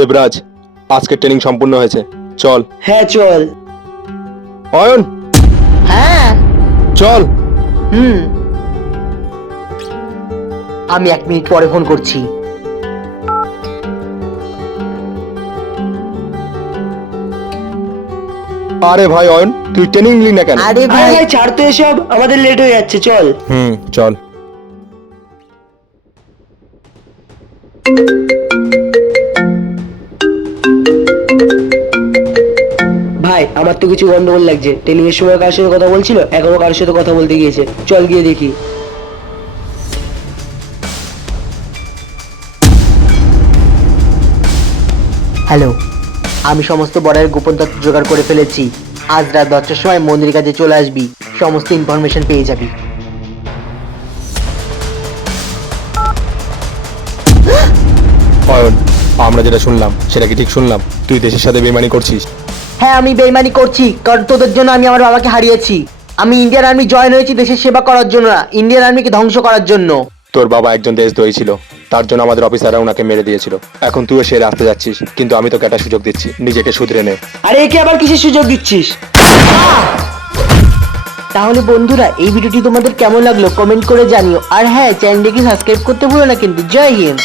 দেবরাজ, আজকে ট্রেনিং সম্পূর্ণ হয়েছে, চল। হ্যাঁ চল। অয়ন, হ্যাঁ। চল। আমি 1 মিনিট পরে ফোন করছি। আরে ভাই অয়ন, তুই ট্রেনিং নিলি না কেন? আরে আরে ভাই, ভাই ছাড় তো এসব, আমাদের লেট হয়ে যাচ্ছে, চল। চল। ভাই আমার তো কিছু গন্ডগোল লাগছে, ট্রেনিং এর সময় কার সাথে কথা বলছিল, এখনো কার সাথে কথা বলতে গিয়েছে, চল গিয়ে দেখি। হ্যালো, আমি সমস্ত বর্ডারের গোপন তথ্য জোগাড় করে ফেলেছি। আজ রাত 10টার সময় মন্দিরের কাছে চলে আসবি, সমস্ত ইনফরমেশন পেয়ে যাবি। অয়ন, আমরা যেটা শুনলাম সেটা কি ঠিক শুনলাম? তুই দেশের সাথে বেইমানি করছিস? হ্যাঁ, আমি বেইমানি করছি, কারণ তোদের জন্য আমি আমার বাবাকে হারিয়েছি। আমি ইন্ডিয়ান আর্মি জয়েন হয়েছি দেশের সেবা করার জন্য না, ইন্ডিয়ান আর্মিকে ধ্বংস করার জন্য। তোর বাবা একজন দেশদ্রোহী ছিল, তার জন্য আমাদের অফিসাররা ওনাকে মেরে দিয়েছিল। এখন তুইও সে রাস্তা যাচ্ছিস, কিন্তু আমি তোকে একটা সুযোগ দিচ্ছি, নিজেকে শুধরে নে। আরে একে আবার কিসের সুযোগ দিচ্ছিস? তাহলে বন্ধুরা, এই ভিডিওটি তোমাদের কেমন লাগলো কমেন্ট করে জানিও। আর হ্যাঁ, চ্যানেলটিকে সাবস্ক্রাইব করতে ভুলো না কিন্তু। জয় হিন্দ।